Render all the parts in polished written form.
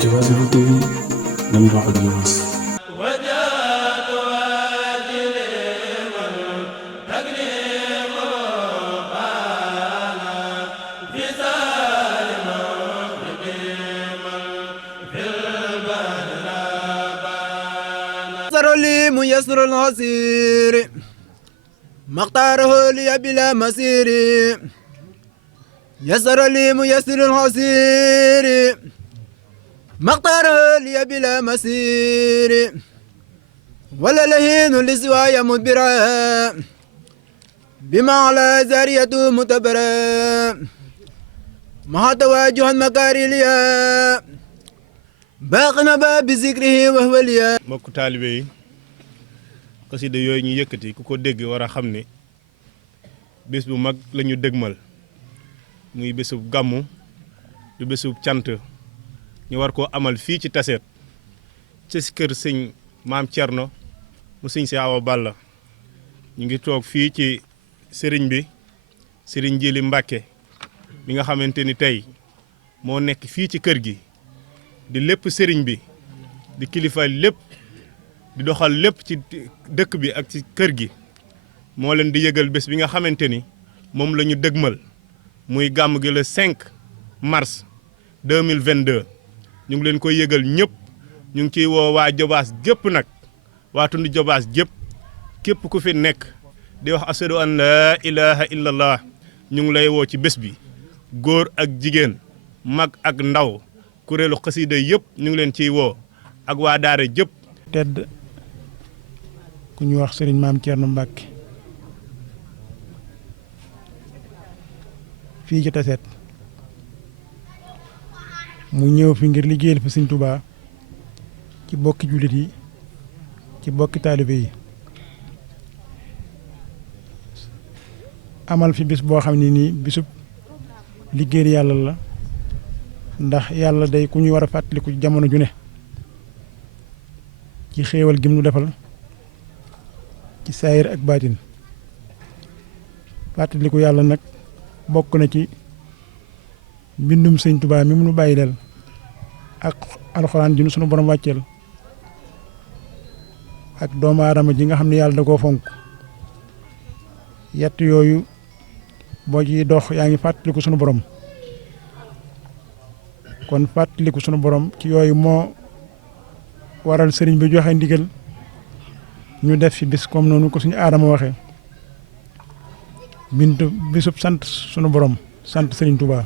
Diobass Info TV, damay wax ak Diobass. ميسر العسير مختاره لي بلا مسير يسر لي ميسر العسير مختاره لي بلا مسير ولا لهين لسواي مدبرا بما على زارية متبرا مع تواجه مكاري ليا باقنا باب ذكره وهو ليا mbokk taalibe yi xasida yooyu ñu yëkkati ku ko dégg war a xam ne bés bu mag la ñu dëgmal muy bésub gàmmu du bésub cant ñu war koo amal fii ci Tassette ci kër sëñ maam Thierno mu sëñ si Awa Balla ñu ngi toog fii ci sëriñ bi sëriñ Jili Mbàkke mi nga xamante ni tey moo nekk fii ci kër gi di lépp sëriñ bi di kilifa lépp di doxal lépp ci dëkk bi ak ci kër gi moo leen di yëgal bés bi nga xamante ni moom la ñu dëgmal muy gàmm gi le 5 mars 2022 ñu ngi leen koy yëgal ñëpp ñu ngi ciy woo waa Diobass gépp nag waa tund Diobass gépp képp ku fi nekk di wax ashadu an laa ilaha illallah ñu ngi lay woo ci bés bi góor ak jigéen mag ak ndaw kuréelu xasida yëpp ñu ngi leen ciy woo ak waa daara jëpp tedd ku ñu wax sëriñ maam Thierno Mbacke fii ci Tassette mu ñëw fi ngir liggéeyal fi sëriñ Touba ci bokki jullit yi ci bokki taalibe yi amal fi bis boo xam ne nii bisub liggéeyal yàlla la ndax yàlla day ku ñu war a fàttaliku ci jamono ju ne ci xéewal gim nu defal ci saayir ak baatin fàttaliku yàlla nag bokk na ci mbindum sëñ Tuubaa mi mu nu bàyyi del ak alxuraan ji nu sunu borom wàcceel ak doomu aadama ji nga xam ne yàlla da koo fonk yett yooyu boo ci dox yaa ngi fàttaliku sunu borom kon fàttaliku sunu borom ci yooyu moo waral sëriñ bi joxe ndigal ñu def fi bis comme noonu ko suñu aadama waxee bintu bisub sant sunu borom sant sëriñ Touba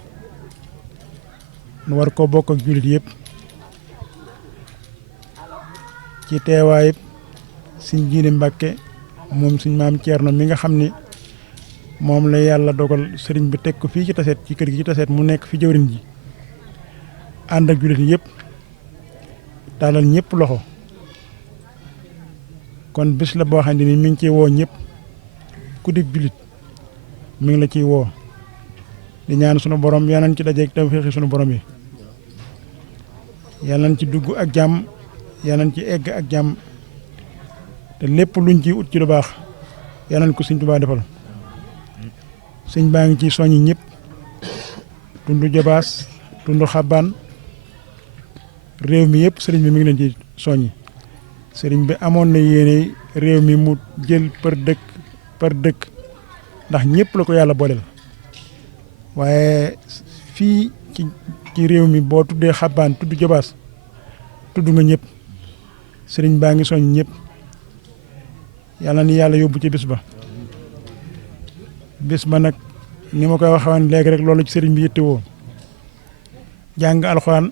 nu war koo bokk ak jullit yëpp ci teewaay suñ Jili Mbàkke moom suñ maam Thierno mi nga xam ni moom la yàlla dogal sëriñ bi teg ko fii ci Tassette ci kër gi ci Tassette mu nekk fi jëwriñ ji ànd ak jullit yëpp taalal ñëpp loxo kon bis la boo xam ne ni mi ngi ciy woo ñëpp ku di jullit mi ngi la ciy woo di ñaan sunu borom yal nañ ci dajeeg tawfeexi sunu borom yi yal nañ ci dugg ak jàmm yal nañ ci egg ak jàmm te lépp luñ ci ut ci lu baax yal nañ ko sëñ Tuubaa defal sëñ baa ngi ci soññi ñëpp tundu Diobass tundu Xabaan réew mi yëpp sëriñ bi mi ngi leen ci soññi sëriñ bi amoon na yéene réew mi mu jël par dëkk ndax ñëpp la ko yàlla booleel waaye fii ci réew mi boo tuddee Xabaan tudd Diobass tudd nga ñëpp sëriñ baa ngi soññ ñëpp yàlla ni yàlla yóbbu ci bis ba nag ni ma koy waxee léegi rek loolu ci sëriñ bi yittewoo jàng alxuraan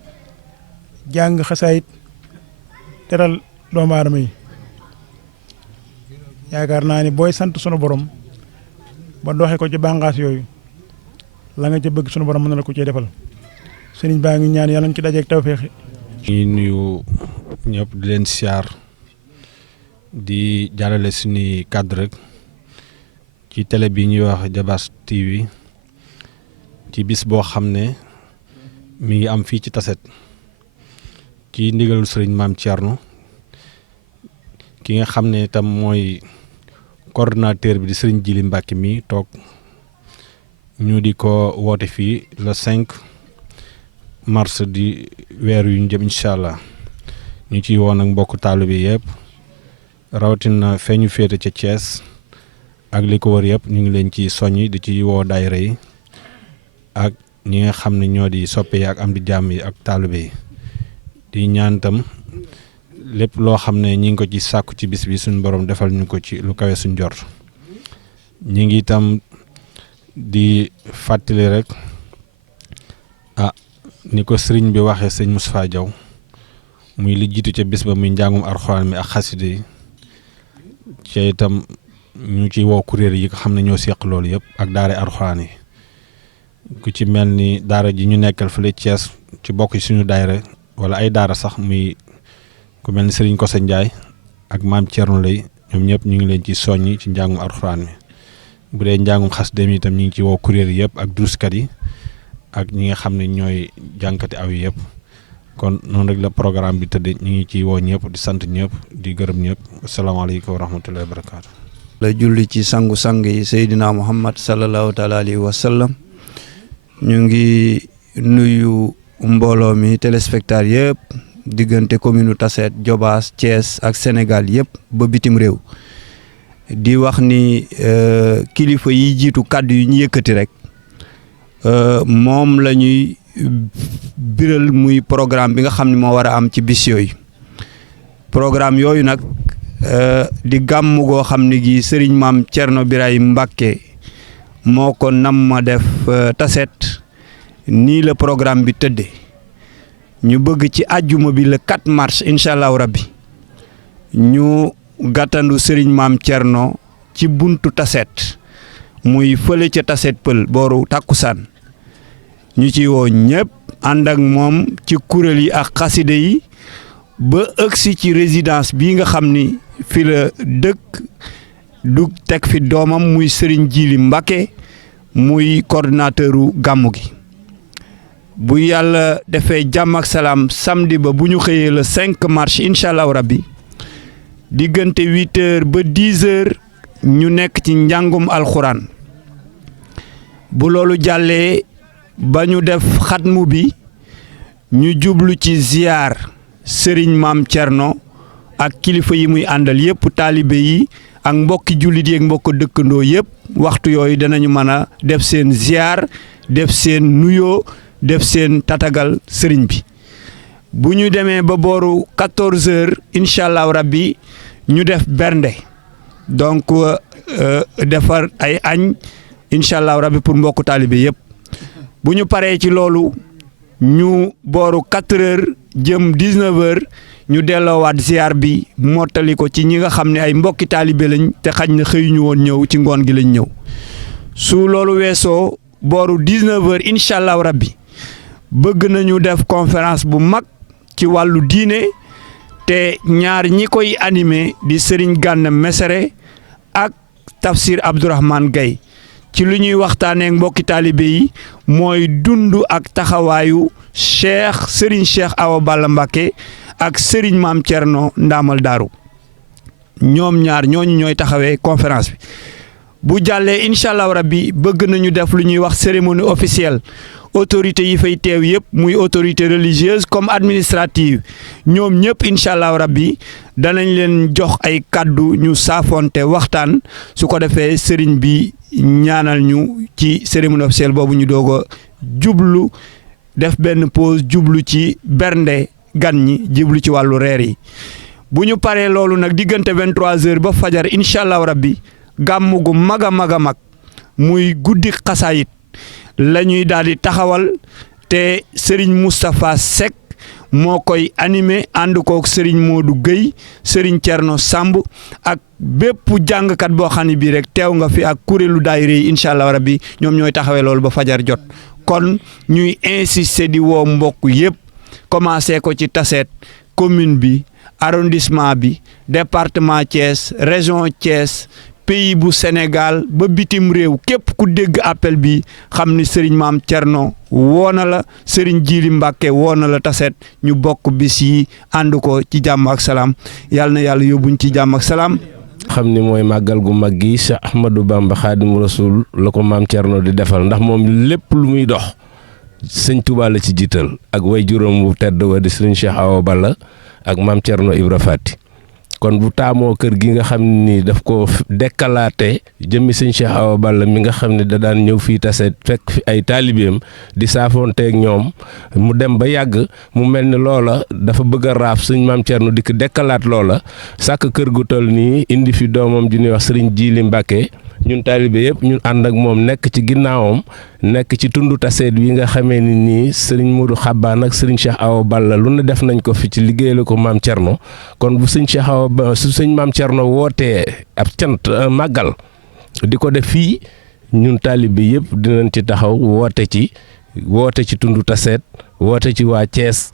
jàng xasaayit teral doomu aadama yi yaakaar naa ni booy sant sunu borom ba doxee ko ci bànqaas yooyu la nga ca bëgg sunu borom mën na la ko cee defal sëriñ baa ngi ñaan yàlla ñu ci dajeeg tawféex. ñuy nuyu ñëpp di leen siyaar di jàllale suñuy cadre rek ci télé bi ñuy wax Diobass TV ci bis boo xam ne mi ngi am fii ci Tassette ci ndigalul sëriñ maam Thierno ki nga xam ne itam mooy coordonnateur bi di sëriñ Jili Mbàkke mi toog ñu di ko woote fii le 5 mars di weer yu ñu jëm incha allah ñu ciy woo nag mbokk taalibe bi yëpp rawatina feeñu féete ca Thiès ak li ko wër yëpp ñu ngi leen ci soññi di ci woo daayira yi ak ñi nga xam ne ñoo di soppe yi ak am di jàmm yi ak taalibe yi di ñaan tam lépp loo xam ne ñi ngi ko ci sàkku ci bis bi suñu borom defal ñu ko ci lu kawe suñ jort ñi ngi itam di fàttali rek ni ko sëriñ bi waxee sëñ Moustapha Diaw muy li jiitu ca bis ba muy njàngum alxuraan mi ak xaside yi ca itam ñu ci woo kuréel yi nga xam ne ñoo seq loolu yëpp ak daara alxuraan yi ku ci mel ni daara ji ñu nekkal fële Thiès ci bokk ci suñu daayira wala ay daara sax muy ku mel ni sëriñ Kosa Ndiaye ak maam Thierno Lay ñoom ñëpp ñu ngi leen ci soññi ci njàngum alxuraan mi bu dee njàngum xaside mi itam ñu ngi ci woo kuréel yëpp ak duruskat yi ak ñi nga xam ne ñooy jànkati aw yëpp kon noonu rek la programme bi tëdd ñu ngi ciy woo ñëpp di sant ñëpp di gërëm ñëpp asalaamaaleykum wa rahmatullahi wa barakaatu. la julli ci sangu-sang yi Seydina Muhammad sallallahu taala alayhi wa sallam ñu ngi nuyu mbooloo mi téléspectateurs yëpp diggante commune Tassette Diobass Thiès ak Sénégal yëpp ba bitim réew di wax ni kilifa yi jiitu kàddu yi ñu yëkkati rek moom la ñuy biral muy programme bi nga xam ne moo war a am ci bis yooyu programme yooyu nag di gàmm goo xam ne gi sëriñ maam Thierno Birahim Mbacké moo ko nam ma def Tassette nii la programme bi tëddee ñu bëgg ci àjjuma bi le 4 mars incha allahu rabbi ñu gàttandu sëriñ maam Thierno ci buntu Tassette muy fële ca Tassette Pël booru takkusaan ñu ci woo ñëpp ànd ak moom ci kuréel yi ak xaside yi ba ëgsi ci résidence bii nga xam ni fi la dëkk du teg fi doomam muy Serigne Djili Mbacké muy coordonnateuru gàmmu gi bu yàlla defee jàmm ak salaam samedi ba bu ñu xëyee le 5 mars incha allahu rabbi diggante 8 heures ba 10 heures ñu nekk ci njàngum alxuraan bu loolu jàllee ba ñu def xatmu bi ñu jublu ci ziar Serigne maam Thierno ak kilifa yi muy àndal yëpp taalibe yi ak mbokki jullit yi ak mbokk dëkkandoo yëpp waxtu yooyu danañu mën a def seen ziar def seen nuyoo def seen tatagal sëriñ bi bu ñu demee ba booru 14 heures incha allahu rabbi ñu def bernde donc defar ay añ incha allahu rabbi pour mbokku taalibe yëpp bu ñu paree ci loolu ñu booru 4 heures jëm 19 heures ñu delloowaat ziar bi mottali ko ci ñi nga xam ne ay mbokki taalibe lañ te xañ na xëyuñu woon ñëw ci ngoon gi lañ ñëw su loolu weesoo booru 19 heures incha allahu rabbi bëgg nañu def conférence bu mag ci wàllu diine te ñaar ñi koy animé di Serigne Gana Messere ak Tafsir Abdourahmane Gaye ci lu ñuy waxtaanee mbokki taalibe yi mooy dund ak taxawaayu Serigne Cheikh Awa Balla Mbacké ak Serigne Maam Thierno Ndamal Daaru ñoom ñaar ñooñu ñooy taxawee conférence bi bu jàllee incha allah rabbi bëgg nañu def lu ñuy wax cérémonie officielle autorité yi fay teew yëpp muy autorité religieuse comme administrative ñoom ñëpp incha allah rabbi danañ leen jox ay kàddu ñu saafonte waxtaan su ko defee sëriñ bi ñaanal ñu ci cérémonie officielle boobu ñu doog a jublu def benn pause jublu ci bernde gan ñi jublu ci wàllu reer yi bu ñu paree loolu nag diggante 23h ba fajar incha allah rabbi gàmm gu mag a mag a mag muy guddi xasaayit la ñuy daal di taxawal te Serigne Moustapha Seck moo koy animé ànd kook Serigne Modou Gueye Serigne Thierno Samb ak bépp jàngkat boo xam ne bii rek teew nga fi ak kuréelu daayira yi incha allah rabbi ñoom ñooy taxawee loolu ba fajar jot kon ñuy insister di woo mbokk yëpp commencé ko ci Tassette commune bi arrondissement bi département Thiès région Thiès pays bu Sénégal ba bitim réew képp ku dégg appel bi xam ni Serigne Maam Thierno woona la Serigne Djili Mbacké woona la Tassette ñu bokk bis yi ànd ko ci jàmm ak salaam yàlla na yàlla yóbbuñ ci jàmm ak salaam. xam ni mooy màggal gu mag gi Cheikh Ahmadou Bamba Xaadimu Rasuul la ko Maam Thierno di defal ndax moom lépp lu muy dox sëñ Touba la ci jiital ak way juróom wu tedd wa di sëriñ Cheikh Awa Balla ak maam Thierno Ibra Fati kon bu taamoo kër gi nga xam ni daf ko dekkalaate jëmmi sëñ Cheikh Awa Balla mi nga xam ne da daan ñëw fii tase fekk fi ay taalibeem di saafoonteeg ñoom mu dem ba yàgg mu mel ni loola dafa bëgg a raaf sëñ maam Thierno dikk dekkalaat loola sàkk kër gu toll nii indi fi doomam ju ñuy wax sëriñ Jili Mbàkke ñun taalibe yëpp ñun ànd ak moom nekk ci ginnaawam nekk ci tundu taseet wi nga xamee ni nii sëriñ Modou Xabbaan ak sëriñ Cheikh Awa Balla lu ne def nañ ko fi ci liggéeyal ko maam Thierno kon bu sëñ Cheikh Awa Balla su sëñ maam Thierno wootee ab cant màggal di ko def fii ñun taalibe yëpp dinañ ci taxaw woote ci tundu taseet woote ci waa Thiès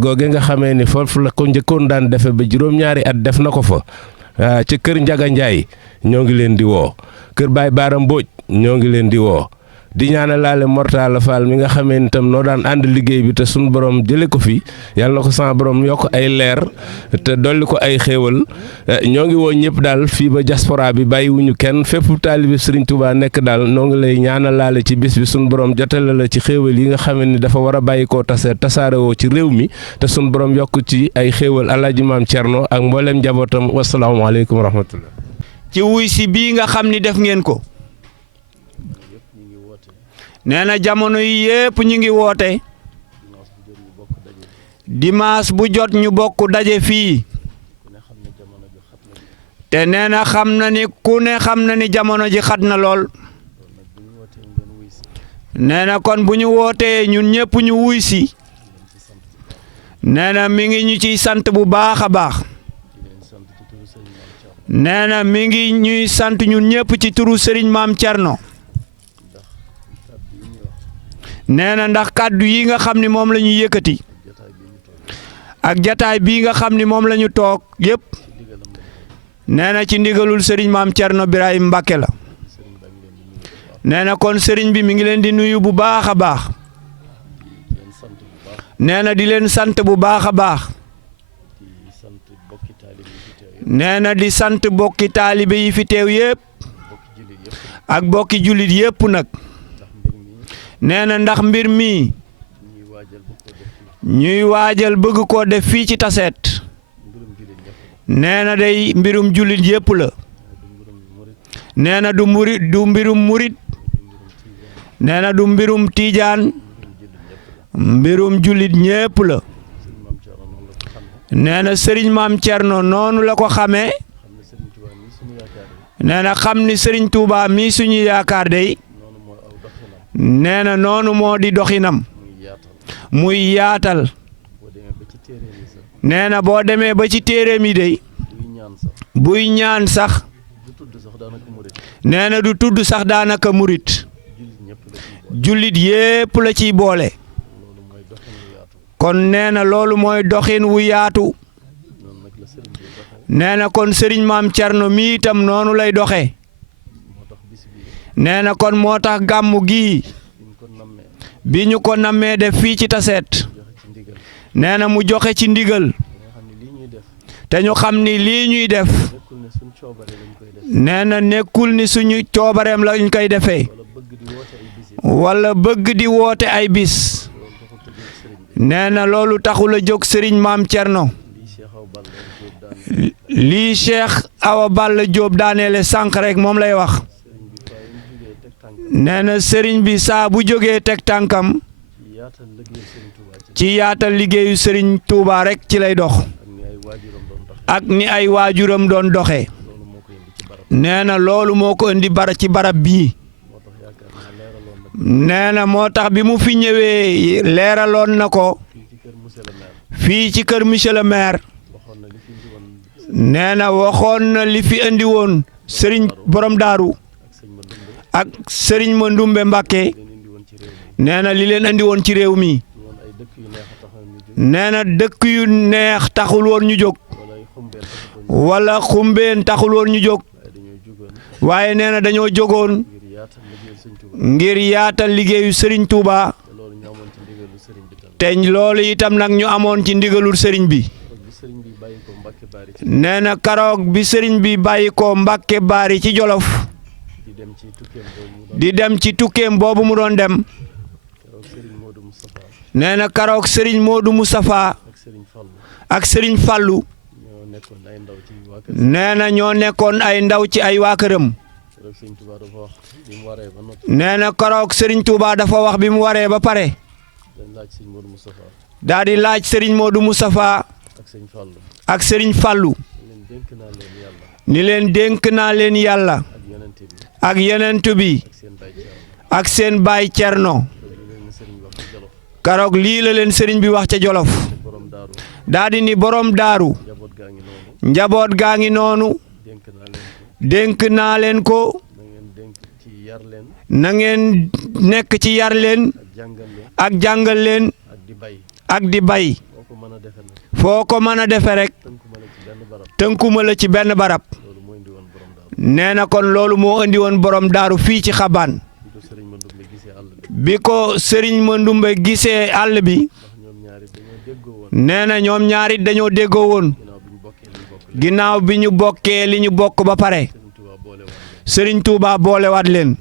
googe nga xamee ni foofu la ko njëkkoon daan defe ba juróom-ñaari at def na ko fa ca kër Njaga Njaay ñoo ngi leen di woo kër Baay Baara Mbóoj ñoo ngi leen di woo di ñaanalaale Mortala Fall mi nga xamee ni tam noo daan ànd liggéey bi te suñu borom jële ko fi yàlla na ko sama borom yokk ay leer te dolli ko ay xéewal ñoo ngi woo ñëpp daal fii ba diaspora bi bàyyiwuñu kenn fépp taalibe Serigne Touba nekk daal noo ngi lay ñaanalaale ci bis bi suñu borom jotale la ci xéewal yi nga xamee ni dafa war a bàyyi koo tasaarewoo ci réew mi te suñu borom yokk ci ay xéewal Alaaji Maam Thierno ak mbooleem njabootam wasalaamaaleykum wa rahmatullah ci wuy si bii nga xam ni def ngeen ko nee na jamono yi yépp ñu ngi woote dimanche bu jot ñu bokk daje fii te nee na xam na ni ku ne xam na ni jamono ji xat na lool nee na kon bu ñu wootee ñun ñépp ñu wuy si nee na mi ngi ñu ciy sant bu baax a baax nee na mi ngi ñuy sant ñun ñëpp ci turu Serigne Maam Thierno nee na ndax kàddu yi nga xam ni moom la ñu yëkkati ak jataay bii nga xam ni moom la ñu toog yëpp nee na ci ndigalul Serigne Maam Thierno Birahim Mbacke la nee na kon Serigne bi mi ngi leen di nuyu bu baax a baax nee na di leen sant bu baax a baax nee na di sant bokki taalibe yi fi teew yépp ak bokki jullit yépp nag nee na ndax mbir mi ñuy waajal bëgg koo def fii ci taseet nee na day mbirum jullit yépp la nee na du mbirum murit nee na du mbirum tiijaan mbirum jullit ñépp la nee na Serigne Maam Thierno noonu la ko xamee nee na xam ni Serigne Touba mii suñu yaakaar day nee na noonu moo di doxinam muy yaatal nee na boo demee ba ci téere mi day buy ñaan sax nee na du tudd sax daanaka murit jullit yépp la ciy boole kon nee na loolu mooy doxin wu yaatu nee na kon Serigne Maam Thierno mi itam noonu lay doxee nee na kon moo tax gàmmu gii bi ñu ko nammee def fii ci taseet nee na mu joxe ci ndigal te ñu xam ni lii ñuy def nee na nekkul ni suñu coobareem lañ koy defee wala bëgg di woote ay bis nee na loolu taxul a jóg Serigne Maam Thierno lii Cheikh Awa Balla Diop daaneele sànq rek moom lay wax nee na Serigne bi saa bu jógee teg tànkam ci yaatal liggéeyu Serigne Touba rek ci lay dox ak ni ay waajuram doon doxee nee na loolu moo ko indi ci barab bii nee na moo tax bi mu fi ñëwee leeraloon na ko fii ci kër monsieur le maire nee na waxoon na li fi indi woon Serigne borom daaru ak Serigne Mandumbe Mbàkke nee na li leen indi woon ci réew mi nee na dëkk yu neex taxul woon ñu jóg wala xumbeen taxul woon ñu jóg waaye nee na dañoo jógoon ngir yaatal liggéeyu Serigne Touba te loolu itam nag ñu amoon ci ndigalul Serigne bi nee na karoog bi Serigne bi bàyyi ko Mbàkke Baari ci Jolof di dem ci tukkeem boobu mu doon dem nee na karoog Serigne Modou Moustapha ak Serigne Fallou nee na ñoo nekkoon ay ndaw ci ay waa këram. nee na karoog Serigne Touba dafa wax bi mu waree ba pare. daa di laaj Serigne Modou Moustapha ak Serigne Fallou ni leen dénk naa leen yàlla ak yonent bi ak seen baay Cerno. karoog lii la leen Serigne bi wax ca Jolof. daa di ni borom daaru njaboot gaa ngi noonu dénk naa leen ko na ngeen nekk ci yar leen ak jàngal leen ak di bay foo ko mën a defe rek tënkuma la ci benn barab. nee na kon loolu moo indi woon borom daaru fii ci Xabaan bi ko Serigne Mandoumbe gisee àll bi nee na ñoom ñaari dañoo déggoo woon ginnaaw bi ñu bokkee li ñu bokk ba pare Serigne Touba boolewaat leen.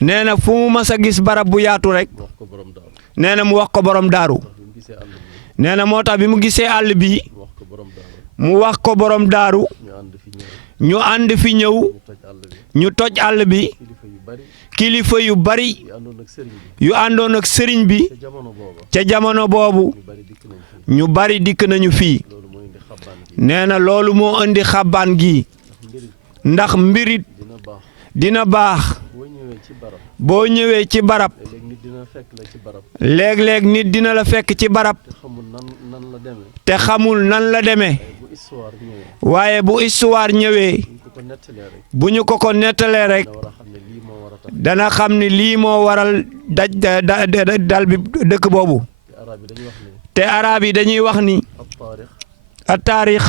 nee na fu mu mas a gis barab bu yaatu rek nee na mu wax ko borom daaru. nee na moo tax bi mu gisee àll bi mu wax ko borom daaru ñu ànd fi ñëw ñu toj àll bi kilifa yu bari yu àndoon ak sëriñ bi ca jamono boobu ñu bari dikk nañu fii. nee na loolu moo indi Xabaan gi ndax mbirit dina baax boo ñëwee ci barab léeg-léeg nit dina la fekk ci barab te xamul nan la demee waaye bu histoire ñëwee bu ñu ko nettalee rek dana xam ni lii moo waral dal bi dëkk boobu. te arab yi dañuy wax ni a taarix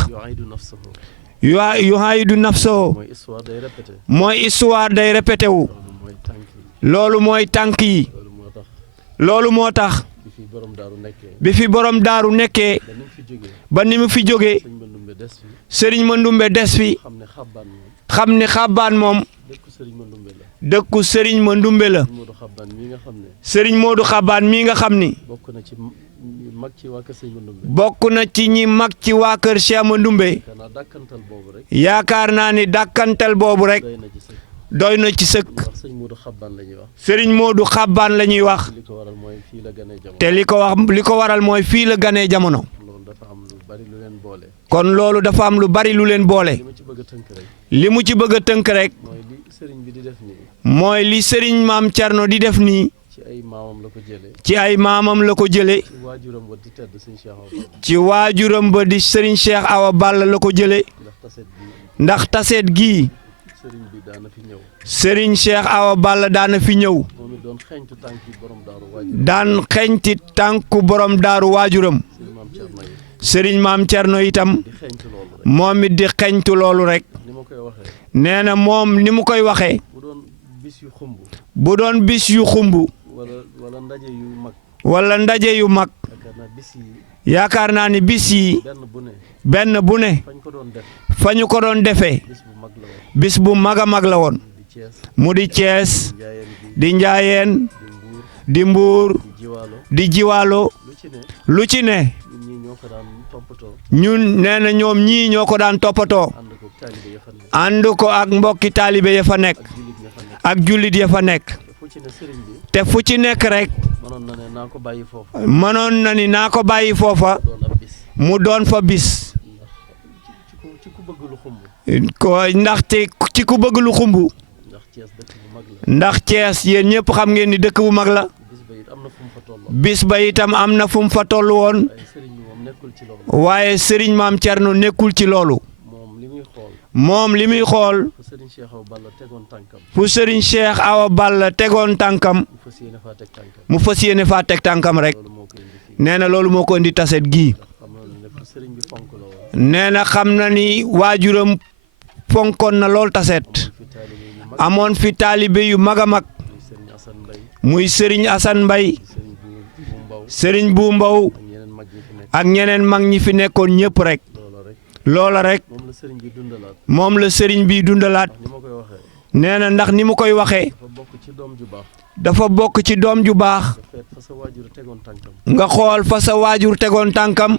yuhaayidu nafsahu mooy histoire day répété wu. loolu mooy tànk yi. loolu moo tax bi fi borom daaru nekkee ba ni mu fi jógee Serigne Mandoumbe des fi xam ne Xabaan moom dëkku Serigne Mandoumbe la. Serigne Modou Xabaan mii nga xam ni bokk na ci ñi mag ci waa kër Cheikh Mandoumbe. yaakaar naa ni dàkkantal boobu rek doy na ci sëkk. Serigne Modou Xabaan la ñuy wax te li ko waral mooy fii la ganee jamono. kon loolu dafa am lu bari lu leen boole. li mu ci bëgg a tënk rek mooy li Serigne Maam Cerno di def nii ci ay maamam la ko jëlee ci waajuram ba di Serigne Cheikh Awa Balla la ko jëlee ndax taseet gii Serigne Cheikh Awa Balla daana fi ñëw daan xeñti tànku borom daaru waajuram Serigne Maam Cerno itam moom it di xeñtu loolu rek. nee na moom ni mu koy waxee bu doon bis yu xumb wala ndaje yu mag yaakaar naa ni bis yi benn bu ne fa ñu ko doon defee bis bu mag a mag la woon mu di Cees di Njaayeen di Mbuur di Jiwaalo lu ci ne ñun nee na ñoom ñii ñoo ko daan toppatoo ànd ko ak mbokki taalibe ya fa nekk ak jullit ya fa nekk te fu ci nekk rek mënoon na ni naa ko bàyyi foofa mu doon fa bis ko ndaxte ci ku bëgg lu xumb ndax Cees yéen ñëpp xam ngeen ni dëkk bu mag la bis ba itam am na fu mu fa toll woon waaye Serigne Maam Cerno nekkul ci loolu. moom li muy xool fu Serigne Cheikh Awa Balla tegoon tànkam mu fas yéene faa teg tànkam rek. nee na loolu moo ko indi taset gii. nee na xam na ni waajuram fonkoon na lool taset amoon fi taalibe yu mag a mag muy Serigne Assane Mbaye Serigne Bu Mbaw ak ñeneen mag ñi fi nekkoon ñëpp rek. loola rek moom la Serigne bi dundalaat nee na ndax ni mu koy waxee dafa bokk ci doom ju baax nga xool fa sa waajur tegoon tànkam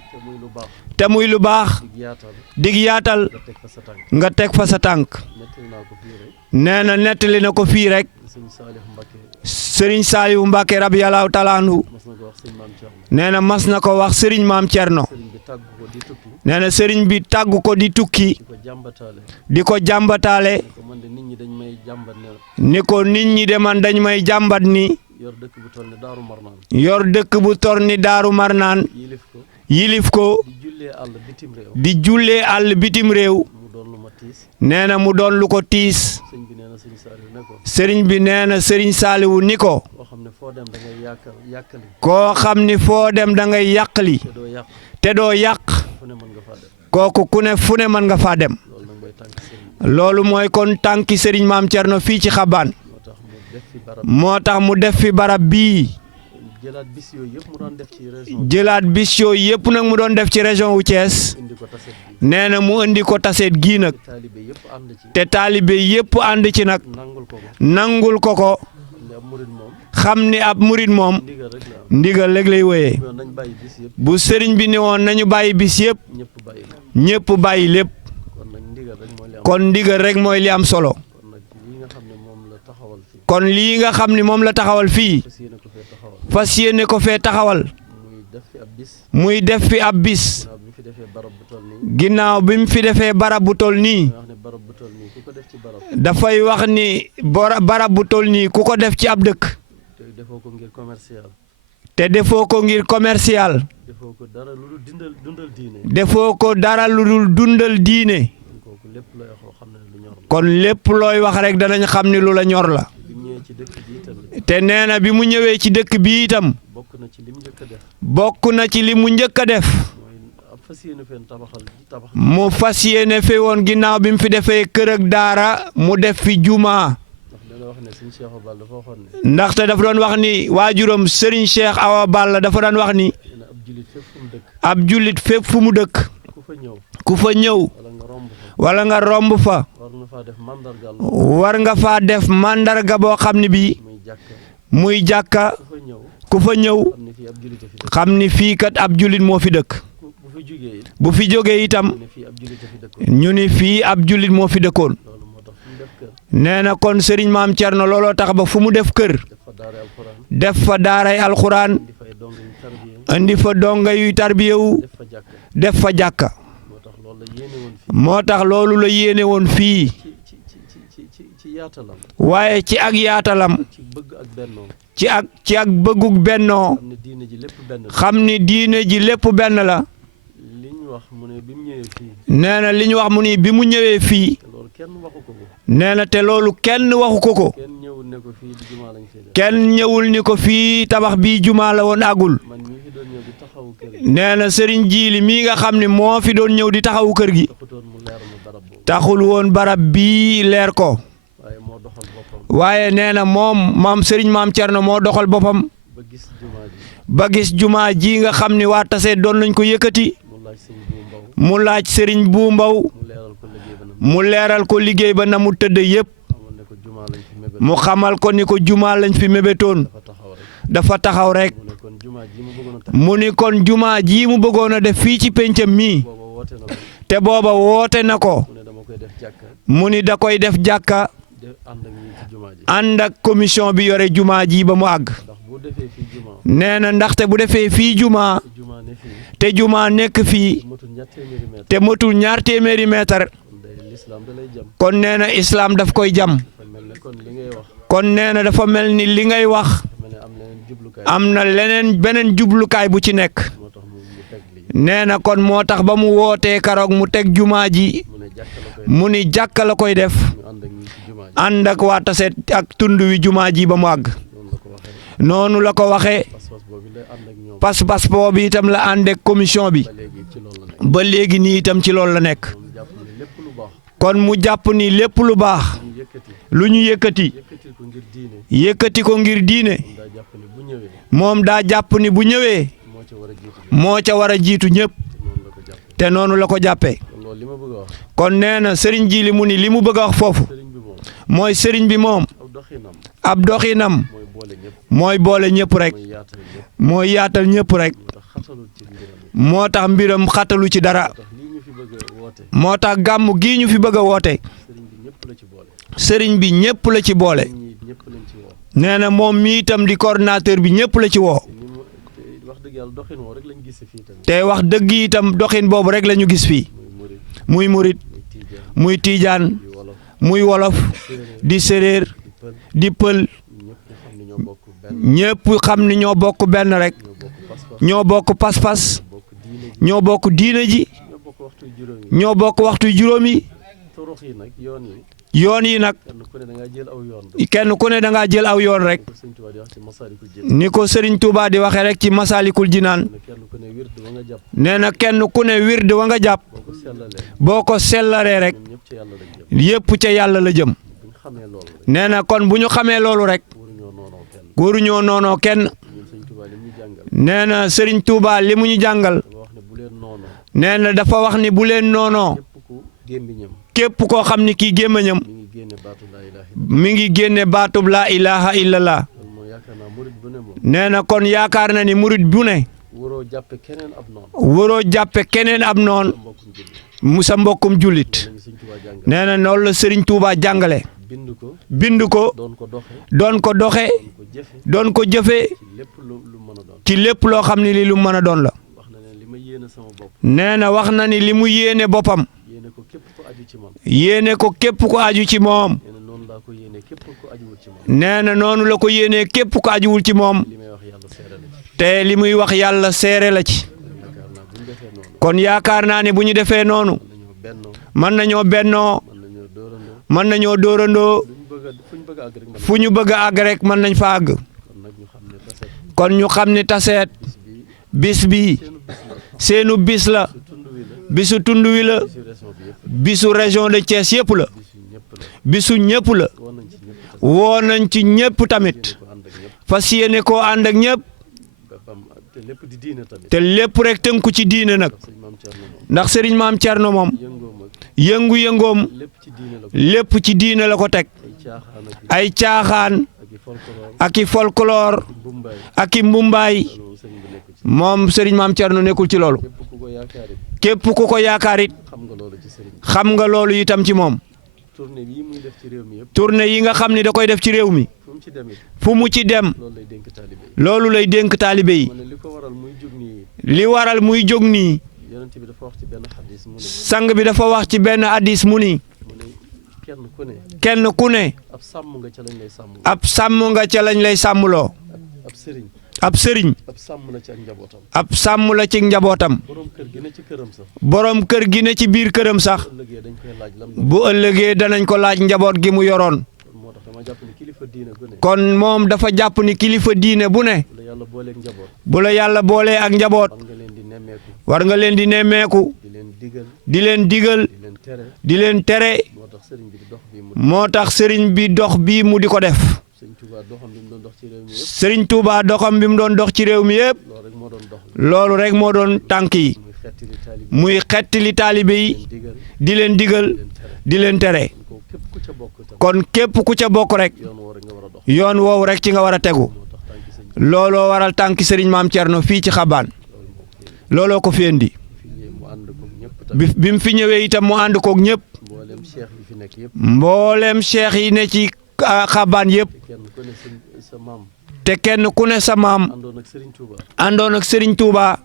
te muy lu baax dig yaatal nga teg fa sa tànk nee na nettali na ko fii rek Serigne Saliou Mbacké radiyallahu ta'ala anhu nee na mas na ko wax Serigne Maam Thierno nee na Serigne bi tàggu ko di tukki di ko jàmbataale ni ko nit ñi de man dañ may jàmbat ni yor dëkk bu toll ni Daaru Marnaan yilif ko di jullee àll bitim réew nee na mu doon lu ko tiis sëriñ bi nee na Serigne Saliou ni ko koo xam ni foo dem da ngay yàqali te doo yàq kooku ku ne fu ne mën nga faa dem loolu mooy kon tànki Serigne Maam Thierno fii ci Xabaan moo tax mu def fi barab bii jëlaat bis yooyu yëpp nag mu doon def ci région wu Thiès nee na mu indi ko taseet gii nag te taalibe yëpp ànd ci nag nangul ko xam ni ab murit moom ndigal rek lay wéyee bu sëriñ bi ni woon nañu bàyyi bis yëpp ñëpp bàyyi lépp kon ndigal rek mooy li am solo kon lii nga xam ni moom la taxawal fii fas yéene ko fee taxawal muy def fi ab bis ginnaaw bi mu fi defee barab bu tol nii dafay wax ni barab bu tol nii ku ko def ci ab dëkk te defoo ko ngir commercial defoo ko dara lu dul dundal diine kon lépp looy wax rek danañ xam ni lu la ñor la te nee na bi mu ñëwee ci dëkk bi itam bokk na ci li mu njëkk a def mu fas yéene fe woon ginnaaw bi mu fi defee kër ak daara mu def fi jumaa ndaxte dafa doon wax ni waajuram Serigne Cheikh Awa Balla dafa daan wax ni ab jullit fépp fu mu dëkk ku fa ñëw wala nga romb fa war nga faa def mandarga boo xam ne bii muy jàkka ku fa ñëw xam ni fii kat ab jullit moo fi dëkk bu fi jógee itam ñu ni fii ab jullit moo fi dëkkoon nee na kon Serigne Maam Thierno looloo tax ba fu mu def kër def fa daaray alxuraan indi fa donga yuy tarbiyewu def fa jàkka moo tax loolu la yéene woon fii waaye ci ak yaatalam ci ak bëggug bennoo xam ni diine ji lépp benn la nee na li ñu wax mu ni bi mu ñëwee fii nee na te loolu kenn waxu ko kenn ñëwul ni ko fii tabax bii jumaa la woon àggul nee na Serigne Jili mii nga xam ne moo fi doon ñëw di taxawu kër gi taxul woon barab bii leer ko waaye nee na moom maam Serigne Maam Thierno moo doxal boppam ba gis jumaa ji nga xam ne waa Taseet doon nañ ko yëkkati mu laaj Serigne bu Mbaw mu leeral ko liggéey ba na mu tëdd yëpp mu xamal ko ni ko jumaa lañ fi mébétoon dafa taxaw rek mu ni kon jumaa ji mu bëggoon a def fii ci péncam mii te booba woote na ko mu ni da koy def jàkka ànd ak commission bi yore jumaa ji ba mu àgg nee na ndaxte bu defee fii jumaa te jumaa nekk fii te matul 2 téeméeri mètre kon nee na islaam daf koy jam kon nee na dafa mel ni li ngay wax am na beneen jublukaay bu ci nekk nee na kon moo tax ba mu wootee karoog mu teg jumaa ji mu ni jàkka la koy def ànd ak waa Taseet ak tund wi jumaa ji ba mu àgg noonu la ko waxee pas-pas boobu itam la ànd ak commission bi ba léegi nii itam ci loolu la nekk kon mu jàpp ni lépp lu baax lu ñu yëkkati ko ngir diine moom daa jàpp ni bu ñëwee moo ca war a jiitu ñëpp te noonu la ko jàppee kon nee na Serigne Jili mu ni li mu bëgg a wax foofu mooy Serigne bi moom ab doxinam mooy boole ñëpp rek mooy yaatal ñëpp mooy yaatal ñëpp rek moo tax xatalul ci mbiram moo tax mbiram xatalu ci dara tax lii ñu fi bëgg a woote moo tax gàmm gii ñu fi bëgg a woote sëriñ bi ñëpp la ci boole sëriñ bi ñëpp la ci boole ñi ñëpp lañ ci woo nee na moom mi itam di coordinateur bi ñëpp la ci woo te ni mu te wax dëgg yàlla doxin woo rek lañ gis fii tamit te wax dëgg itam doxin boobu rek la ñu gis fii muy murit muy tiijaan muy tijaan muy wolof di séréer di pël ñëpp xam ne ñoo bokk benn ñëpp xam ni ñoo bokk benn rek ñoo bokk pas-pas ñoo ñoo bokk diine ji bokk diina ji ñoo bokk waxtu juróom yi ñoo bokk waxtu juróom yi turux yi nag yoon yi yoon yi nag kenn ku ne da ngaa jël aw yoon rek kenn ku ne da ngaa jël aw yoon rek ko sëñ Tuubaa di wax ci Masaalikul Jinaan ni ko Serigne Touba di waxee rek ci Masaalikul Jinaan ne kenn ku ne wird ba nga jàpp nee na kenn ku ne wird wa nga jàpp boo ko sellalee boo ko sellaree rek ñun ñëpp ci yàlla lañ jëm yépp ca yàlla la jëm bu ñu xamee loolu rek nee na kon bu ñu xamee loolu rek waruñoo noonoo kenn waruñoo noonoo kenn ñun sëñ Tuubaa li ñu jàngal nee na Serigne Touba li mu ñu jàngal dama wax ne bu leen noonoo nee na dafa wax ni bu leen noonoo képp ku gémmiñam képp koo xam ni kii gémmañam mi ngi génne baatu laa ilaaha illallah mi ngi génne baatub laa ilaha illallah loolu mooy yaakaar naa murit bu ne moom nee na kon yaakaar na ni murit bu ne waroo jàppe keneen ab noonu waroo jàppe keneen ab noon mbokkum jullit mu sa mbokkum jullit lañu sëñ Tuubaa jàngal nee na loolu la Serigne Touba jàngale bind ko bind ko doon ko doxe doon ko doxe doon ko jëfe doon ko jëfee ci lépp lu mën a doon ci lépp loo xam ne li lu mën a doon la wax na ne li ma yéene sama bopp nee na wax na ni li mu yéene boppam yéene ko képp ko aju ci man yéene ko képp ko aju ci moom nee na noonu laa ko yéene képp ko ajuwul ci man nee na noonu la ko yéenee képp ko ajuwul ci moom li may wax yàlla seere la ci te li muy wax yàlla seere la ci yaakaar naa bu ñu defee noonu kon yaakaar naa ne bu ñu defee noonu mën nañoo bennoo mën nañoo bennoo mën nañoo dóorandoo mën nañoo dóorandoo fu ñu bëgg a àgg rek mën nañu fu ñu bëgg a àgg rek mën nañ fa àgg kon nag ñu xam ne taset kon ñu xam ni taseet bis bi bis bi seenu bis la seenu bis la tund wi la bisu tund wi la bisu région bi bisu région de yëpp Thiès yëpp la bisu ñëpp la bisu ñëpp la woo nañ ci ñëpp tamit woo nañ ci ñëpp tamit ko ànd ak ñëpp fas yéene koo ànd ak ñëpp te lépp di diine tamit te lépp rek tënku ci diine nag sëñ Maam Cerno moom ndax Serigne Maam Thierno moom yëngoo mag yëngu-yëngoom lépp ci diine la ko lépp ci diine la ko teg ay caaxaan ay caaxaan ak i folklore ak i folklore mbumbaay ak i mbumbaay loolu sëñ bi nekku ci moom Serigne Maam Thierno nekkul ci loolu képp ku ko yaakaar it képp ku ko yaakaar it xam nga loolu ci sëriñ bi xam nga loolu itam ci moom tournée yi muy def ci réew mi yëpp tournée yi nga xam ni da koy def ci réew mi fu mu ci demit fu mu ci dem loolu lay dénk taalibe yi loolu lay dénk taalibe yi ma ne li ko waral muy jóg nii li waral muy jóg nii yonent bi dafa wax ci benn xadis mu ne sang bi dafa wax ci benn hadis mu ni kenn ku ne kenn ku ne ab sàmm nga ca lañ lay sàmm ab sàmm nga ca lañ lay sàmmloo ab sëriñ ab sëriñ ab sàmm la ci ak njabootam ab sàmm la ci njabootam borom kër gi ne ci këram sax borom kër gi ne ci biir këram sax ëllëgee dañ koy laaj lam bu ëllëgee danañ ko laaj njaboot gi mu yoroon moo tax dama jàpp ne kilifa diine gu ne kon moom dafa jàpp ni kilifa diine bu ne la yàlla booleeg njaboot bu la yàlla boolee ak njaboot war nga leen di nemmeeku war nga leen di nemmeeku di leen digal di leen digal di leen tere di leen tere moo tax sëriñ bi di dox bi mu moo tax sëriñ bi dox bii mu di ko def sëriñ Tuubaa doxam bi mu doon dox ci réew mi yëpp sëriñ Touba doxam bi mu doon dox ci réew mi yëpp loolu rek moo doon dox loolu rek moo doon tànk yi muy xettili taalibe muy xettali taalibe yi leen digal di leen digal di leen tere ko képp ku ca bokk tam kon képp ku ca bokk rek yoon woo rek nga war a dox yoon woowu rek ci nga war a tegu moo tax tànki sëñ looloo waral tànki sëriñ Maam Thierno fii ci Xabaan looloo ko fi indi fi ñëwee mu ànd ko ñëpp bi tamit bi mu fi ñëwee itam mu ànd koog ñëpp mboolem cheikh yi fi nekk yëpp mbooleem cheikh yi ne ci Xabaan yëpp kenn ku ne sa maam te kenn ku ne sa maam àndoon ak Serigne Touba àndoon ak Serigne Touba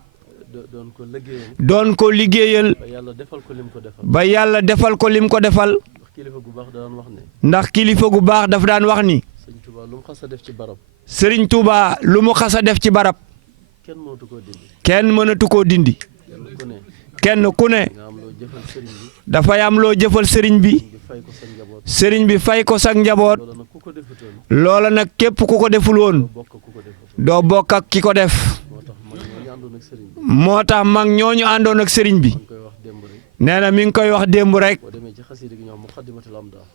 doon ko liggéeyal doon ko liggéeyal ba yàlla defal ko lim ko defal ba yàlla defal ko lim ko defal ndax kilifa gu baax daan wax ne ndax kilifa gu baax daf daan wax ni Serigne Touba lu mu xas a def ci barab Serigne Touba lu mu xas a def ci barab kenn mënatu koo dindi kenn mënatu koo dindi kenn ku ne kenn ku ne nga am loo jëfal Serigne bi dafay am loo jëfal Serigne bi di fay ko sa njaboot Serigne bi fay ko sak njaboot loolu nag ku ko defutoon loola nag képp ku ko deful woon bokk ku ko defutoon doo bokk ak ki ko def moo tax mag ñoo ñu àndoon ak Serigne bi moo tax mag ñooñu àndoon ak sëriñ bi nee na mi ngi koy wax démb rek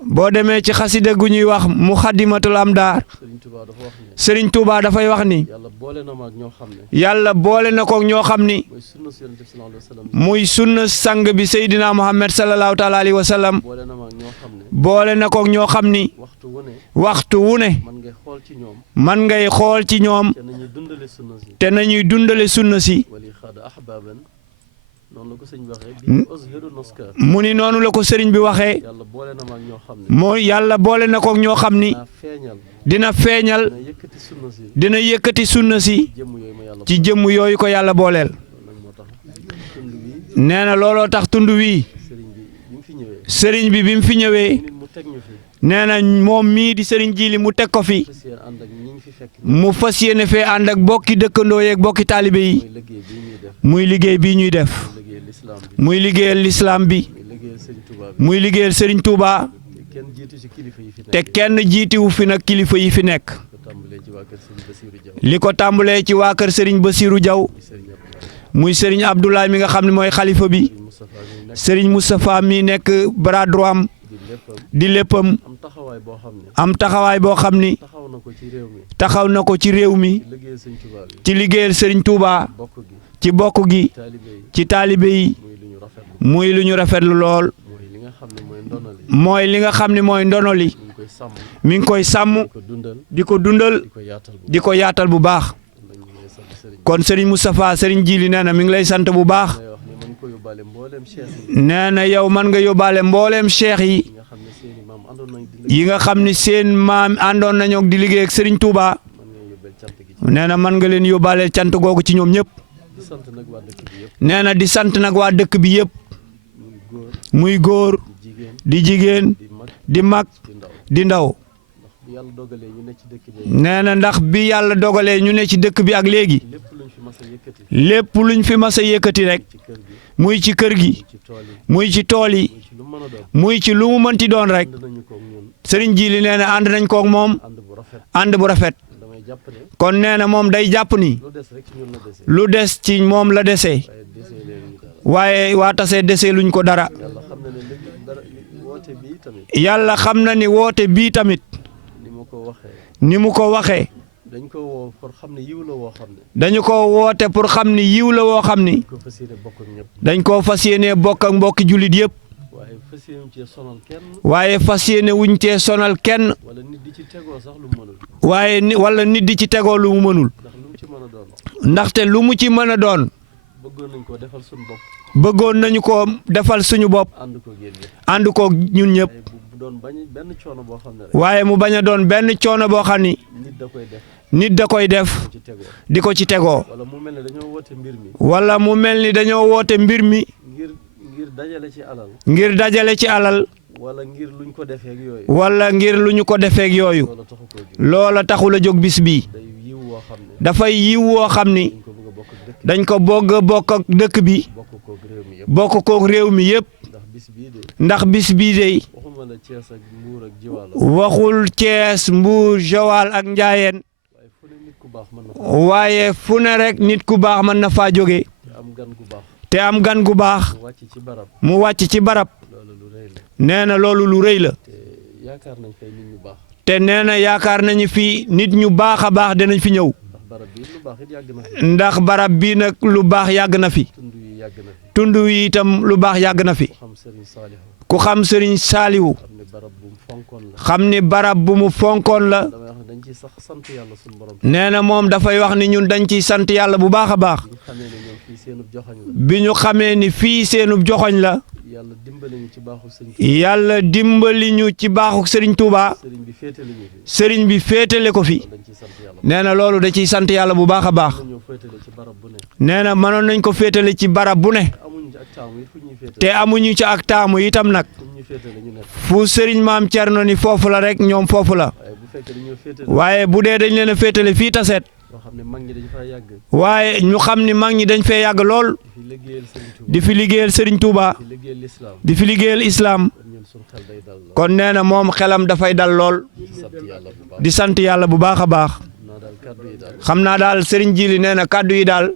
boo demee ci xasida gu ñuy wax Muxaddamatul Amdaar Sëriñ Tuubaa dafay wax ni yàlla boole na ko ñoo xam ni muy sunna sang bi Seydina Muhammad sallallahu taala alayhi wa sallam boole na ko ñoo xam ni waxtu wu ne man ngay xool ci ñoom te nañuy dundale sunna si mu ni noonu la ko sëriñ bi waxee mooy yàlla boole na ko ñoo xam ni dina feeñal dina yëkkati sunna si ci jëmm yooyu ko yàlla booleel nee na looloo tax tund wi sëriñ bi bi mu fi ñëwee nee na moom mii di sëriñ Jili mu teg ko fi mu fas yéene fee ànd ak bokki dëkkandoo yeeg bokki taalibe yi muy liggéey bii ñuy def muy liggéeyal lislaam bi muy liggéeyal sëriñ Touba te kenn jiitiwu fi nag kilifa yi fi nekk li ko tàmbalee ci waa kër sëriñ Basiiru Jaw muy sëriñ Abdoulaye mi nga xam ne mooy xalifa bi sëriñ Moustapha mi nekk bras droit am di léppam am taxawaay boo xam ni taxaw na ko ci réew mi ci liggéeyal sëriñ Touba ci bokk gi ci taalibe yi muy lu ñu rafetlu lool mooy li nga xam ne mooy ndono li mi ngi koy sàmm di ko dundal di ko yaatal bu baax kon sëriñ Moustapha sëriñ Jili nee na mi ngi lay sant bu baax nee na yow man nga yóbbaale mbooleem cheikh yi nga xam ne seen maam àndoon nañoo di liggéey ak sëriñ Touba nee na man nga leen yóbbaale cant googu ci ñoom ñëpp nee na di sant nag waa dëkk bi yëpp muy góor di jigéen di mag di ndaw nee na ndax bi yàlla dogalee ñu ne ci dëkk bi ak léegi lépp luñ fi mas a yëkkati rek muy ci kër gi muy ci tool yi muy ci lu mu mënti doon rek sëriñ Jili nee na ànd nañ koog moom ànd bu rafet kon nee na moom day jàpp ni lu des ci moom la desee waaye waa Tassé desee luñ ko dara yàlla xam na ni woote bii tamit ni mu ko waxee dañu ko woote pour xam ni yiw la woo xam ni dañ koo fas yéenee bokk ak mbokki jullit yëpp waaye fas yéene wuñ cee sonal kenn waaye wala nit di ci tegoo lu mu mënul ndaxte lu mu ci mën a doon bëggoon nañu ko defal suñu bopp ànd ko ñun ñëpp waaye mu bañ a doon benn coono boo xam ni nit da koy def di ko ci tegoo wala mu mel ni dañoo woote mbir mi ngir dajale ci alal wala ngir lu ñu ko defeek yooyu loola taxul a jóg bis bii dafay yiw woo xam ni dañ ko bëgg a bokk ak dëkk bi bokk kook réew mi yëpp ndax bis bii dey waxul Cees Mbuur Joal ak Njaayeen waaye fu ne rek nit ku baax mën na faa jóge te am gan gu baax mu wàcc ci barab nee na loolu lu rëy la te nee na yaakaar nañu fi nit ñu baax a baax danañ fi ñëw ndax barab bii nag lu baax yàgg na fi tund wi itam lu baax yàgg na fi ku xam sëriñ Saaliwu xam ni barab bu mu fonkoon la nee na moom dafay wax ni ñun dañ ciy sant yàlla bu baax a baax bi ñu xamee ni fii seenub joxoñ la yàlla dimbali ñu ci baaxu sëriñ Touba sëriñ bi féetale ko fi nee na loolu da ciy sant yàlla bu baax a baax nee na mënoon nañ ko féetale ci barab bu ne te amuñu ci ak taamu itam nag fu sëriñ maam Cerno ni foofu la rek ñoom foofu la waaye bu dee dañ leen a féetale fii Tassé waaye ñu xam ni mag ñi dañ fee yàgg lool di fi liggéeyal sëriñ Touba di fi liggéeyal islaam kon nee na moom xelam dafay dal lool di sant yàlla bu baax a baax xam naa daal sëriñ Jili nee na kàddu yi daal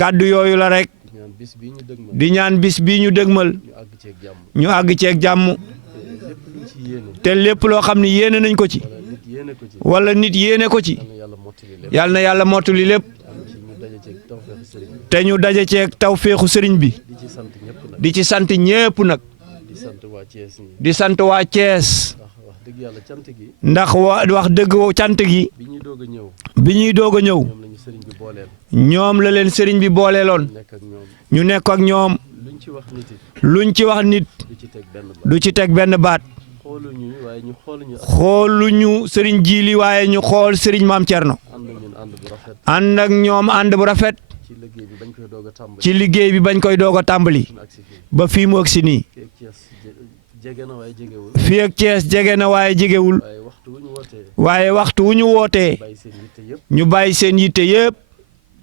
kàddu yooyu la rek ñaan bis bii ñu dëgmal di ñaan bis bii ñu dëgmal ñu àgg ceeg jàmm ñu àgg ceeg jàmm lépp luñ ci yéene te lépp loo xam ne yéene nañ ko ci wala nit yéene ko ci wala nit yéene ko ci yal na yàlla mottali lépp yàlla na yàlla mottali lépp am ci ñu daje ceeg tawfeexu sëriñ bi te ñu daje ceeg tawféexu sëriñ bi di ci sant ñëpp nag di ci sant ñépp nag di sant waa Thiès ñi di sant waa Thiès ndax wax dëgg yàlla cant gi ndax wax dëgg cant gi bi ñuy doog a ñëw bi ñuy doog a ñëw ñoom lañu sëriñ bi booleel ñoom la leen sëriñ bi booleeloon nekk ak ñoom ñu nekk ak ñoom luñ ci wax nit it luñ ci wax nit du ci teg benn ba du ci teg benn baat xooluñu waaye ñu xooluñu xooluñu sëriñ Jili waaye ñu xool sëriñ Maam Cerno ànd ak ñun ànd bu rafet ànd ak ñoom ànd bu rafet ci liggéey bi bañ koy doog a tàmbali ci liggéey bi bañ koy doog a tàmbali suñu agsi fii ba fii mu agsi nii keeg Thiès jege na waaye jegewul fii ak Thiès jege na waaye jegewul waaye waxtu wu ñu wootee waaye waxtu wu ñu wootee bàyyi seen yitte yëpp ñu bàyyi seen yitte yépp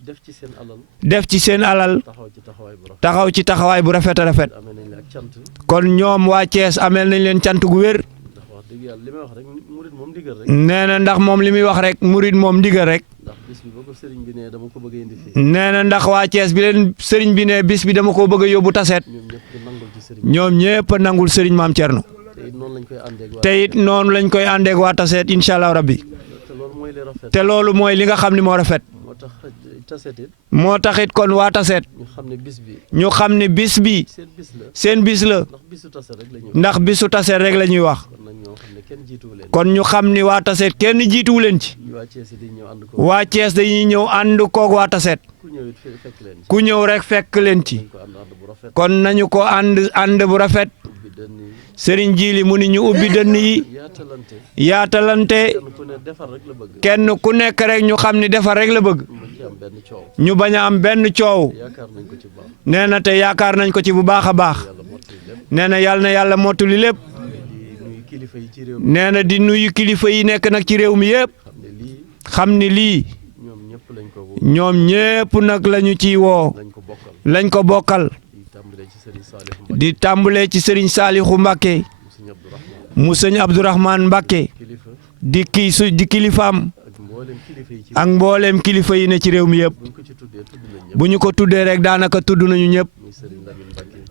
def ci seen alal def ci seen alal taxaw ci taxawaay bu rafet taxaw ci taxawaay bu rafet a rafet amee nañ la ak cant kon ñoom waa Thiès ameel nañ leen cant gu wér ndax wax dëgg yàlla li may wax rek murit moom ndigal rek nee na ndax moom li muy wax rek murit moom ndigal rek ndax bis bi ba ko sëriñ bi ne dama ko bëgg a indi fii nee na ndax waa Thiès bi leen sëriñ bi ne bis bi dama koo bëgg a yóbbu taseet ñoom ñëpp di nangul ci sëriñ ñoom ñépp a nangul sëriñ Maam Cerno te it noonu lañ koy àndeeg waa te it noonu lañ koy àndeeg waa taseet incha allah rabbi te loolu mooy li rafet te loolu mooy li nga xam ne moo rafet moo tax taseet it moo taxit kon waa taseet ñu xam ne bis bi ñu xam ne bis bi seen bis la seen bis la ndax bisu taseet rek la ñuy ndax bisu taseet rek la ñuy wax kon nag ñoo xam ne kenn jiituwu leen kon ñu xam ni waa taseet kenn jiituwu leen ci waa Thiès di ñëw ànd ko waa Thiès dañuy ñëw ànd koog waa taseet ku ñëw it fekk leen ci ku ñëw rek fekk leen ci ko ànd bu rafet kon nañu ko ànd bu rafet ubbi dënn yi sëriñ Jili mu ni ñu ubbi dënn yi yaatalante yaatalante kenn ku ne defar rek la bëgg kenn ku nekk rek ñu xam ni defar rek la bëgg mu ci am benn coow ñu bañ a am benn coow yaakaar nañ ko ci baax nee na te yaakaar nañ ko ci bu baax a baax yàlla mottali lépp nee na yàlla na yàlla mottali lépp di nuyu kilifa yi ci réew mi nee na di nuyu kilifa yi nekk nag ci réew mi yëpp xam ne lii xam ni lii ñoom ñëpp lañ ko ñoom ñépp nag lañu ciy woo lañ ko bokkal lañ ko bokkal di tàmbalee ci Serigne Saliou di tàmbalee ci sëriñ Saalihu Mbàkke mu Serigne Abdourahmane mu sëñ Abdourahmane Mbàkke kilifa di kilifaam ak mboolem kilifa yi ci ak mbooleem kilifa yi ne ci réew mi yëpp buñ ko ci tuddee tudd nañ ñëpp bu ñu ko tuddee rek daanaka tudd nañu ñëpp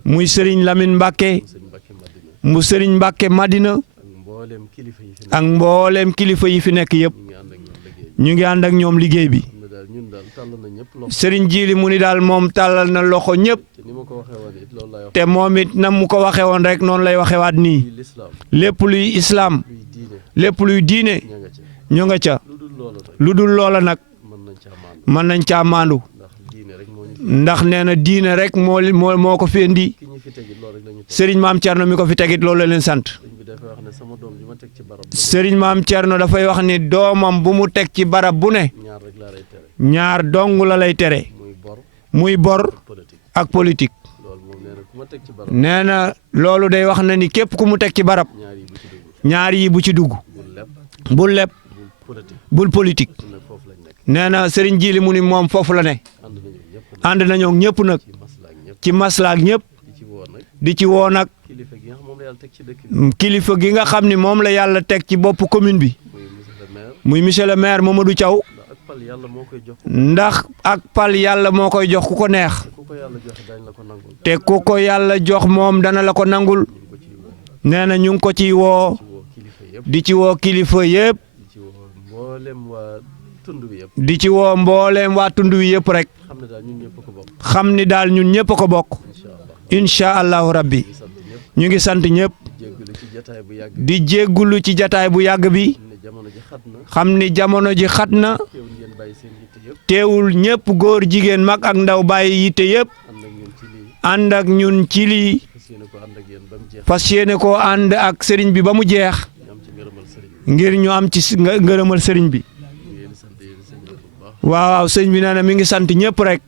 muy Serigne Lamine Mbacke muy sëriñ Lamine Mbàkke mu Serigne Mbacke Madina mu sëriñ Mbàkke Madina ak mboolem kilifa yi fi ak mbooleem kilifa yi fi nekk yëpp ñu ngi ànd ak ñoom liggéey ñu ngi ànd ak ñoom liggéey bi xam ne daal ñun daal tàll na ñëpp loxo sëriñ Jili mu ni daal moom tàllal na loxo ñëpp te ni ma ko waxee woon it loolu laay wax te moom it na mu ko waxee woon rek noonu lay waxewaat nii luy lislaam lépp luy islaam luy diine lépp luy diine ña nga ca ñu nga ca lu dul loolu rek lu dul loola nag mën nañ caa maandu mën nañ caa maandu ndax diine rek moo ñu fi ndax nee na diine rek moo ko fi indi ki ñu fi tegit loolu rek la ñu teg sëriñ maam Thierno mi ko fi tegit loolu la leen sant sëñ bi dafay wax ne sama doom ji ma teg ci barab sëriñ maam Thierno dafay wax ni doomam bu mu teg ci barab bu ne ñaar rek laa lay tere ñaar dong la lay tere muy bor muy bor politique ak politique loolu moom nee na ku ma teg ci barab nee na loolu day wax na ni képp ku mu teg ci barab ñaar yi bu ci dugg ñaar yi bu ci dugg bul leb bul leb bul politique bul politique su ne foofu lañ nekk nee na sëriñ Jili mu ni moom foofu la ne ànd nañu ñëpp nag ànd nañoo ñëpp nag ci maslaa ak ñëpp ci maslaak ñëpp di ci woo nag di ci woo nag kilifa gi nga xam moom la yàlla teg ci dëkk bi kilifa gi nga xam ni moom la yàlla teg ci bopp commune bi muy monsieur le maire muy monsieur le maire Mamadou Thiaw ndax ak pal yàlla moo koy jox ndax ak pal yàlla moo koy jox ku ko neex ku ko yàlla joxe dañ la ko nangul te ku ko yàlla jox moom dana la ko nangul ñu ngi ko ciy woo nee na ñu ngi ko ciy woo ci woo kilifa yëpp di ci woo kilifa yëpp di ci woo mboolem waa tund bi yëpp di ci woo mbooleem waa tund wi yëpp rek xam ne daal ñun ñëpp ko bokk xam ni daal ñun ñëpp a ko bokk incha allah incha allahu rabbi di sant ñëpp ñu ngi sant ñëpp jéggalu ci jataay bu yàgg di jéggulu ci jataay bu yàgg bi ne jamono ji xat na xam ni jamono ji xat na teewul ngeen bàyyi seen yitte yëpp teewul ñëpp góor jigéen mag ak ndaw bàyyi yitte yëpp ànd ak ñun ci lii ànd ak ñun ci lii fas yéene ko ànd ak yéen ba mu jeex fas yéene koo ànd ak sëriñ bi ba mu jeex ñu am ci ngërëmal sëriñ bi ngir ñu am ci ngërëmal sëriñ bi ñu yéen sant yéen sëñ bi bu baax waaw sëñ bi nee na mi ngi sant ñëpp rek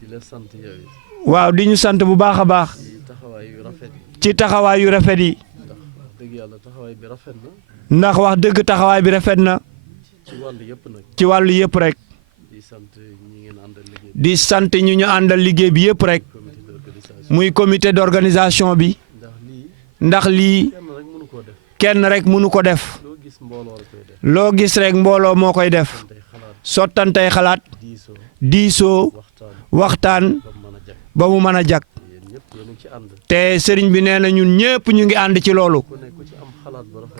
di la sant yow it waaw di ñu sant bu baax a baax ci taxawaay yu rafet yi ci taxawaay yu rafet yi ndax dëgg yàlla taxawaay bi rafet na ndax wax dëgg taxawaay bi rafet na ci wàll yëpp nag ci wàllu yëpp rek di sant ñi ngeen àndal liggéey di sant ñu ñu àndal liggéey bi yëpp rek comité d'organisation muy comité d'organisation bi ndax lii ndax lii kenn rek mënu koo def kenn rek mënu ko def loo gis mbooloo la koy def loo gis rek mbooloo moo koy def tey xalaat sottantey xalaat diisoo diisoo waxtaan waxtaan ba mu mën a jag te sëriñ bi nee na ñun ñëpp ñu ngi ànd ci loolu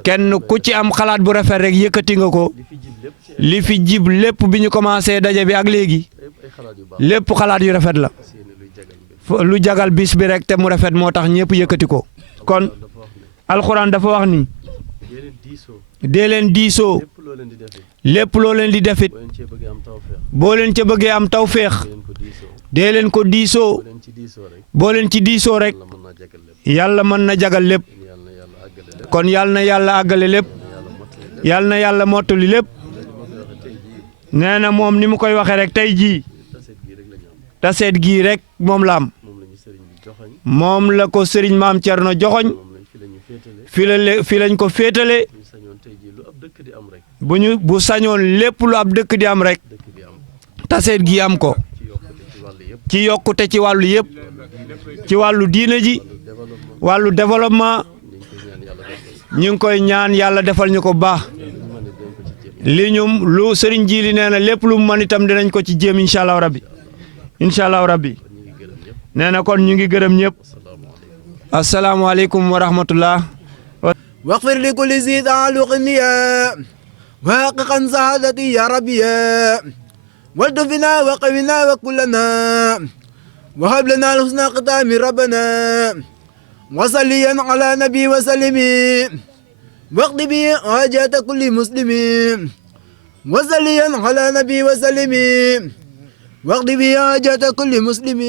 kenn ku ci am xalaat bu rafet rek yëkkati nga ko li fi jib lépp bi ñu commencé daje bi ak léegi lépp xalaat yu rafet la lu jagal bis bi rek te mu rafet moo tax ñëpp yëkkati ko kon alxuraan dafa wax ni dee leen diisoo lépp loo leen di defit boo leen ca bëggee am tawféex dee leen ko diisoo boo leen ci diisoo rek yàlla mën na jagal lépp kon yàlla na yàlla àggale lépp yàlla na yàlla mottali lépp nee na moom ni mu koy waxee rek tey jii taseet gii rek moom la am moom la ko sëriñ maam Thierno joxoñ fi lañ ko féetale bu sañoon lépp lu ab dëkk di am rek taseet gi am ko ci yokkute ci wàllu yëpp ci wàllu diine ji wàllu développement ñu ngi koy ñaan yàlla defal ñu ko baax li ñum lu sëriñ Jili nee na lépp lu mu mën itam dinañ ko ci jéem incha allah rabbi nee na kon ñu ngi gërëm ñëpp asalaamualeykum wa rahmatullah واغفر لكل ذي تعلق النية وحققا سعادتي يا ربي والتفنا وقونا وكلنا وهب لنا الحسنى ختام ربنا وصليا على نبي وسلم واقض به حاجات كل مسلم وصليا على نبي وسلم واقض به حاجات كل مسلم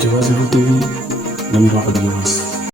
Jawaazirou TV, Namdou Abdou Niass.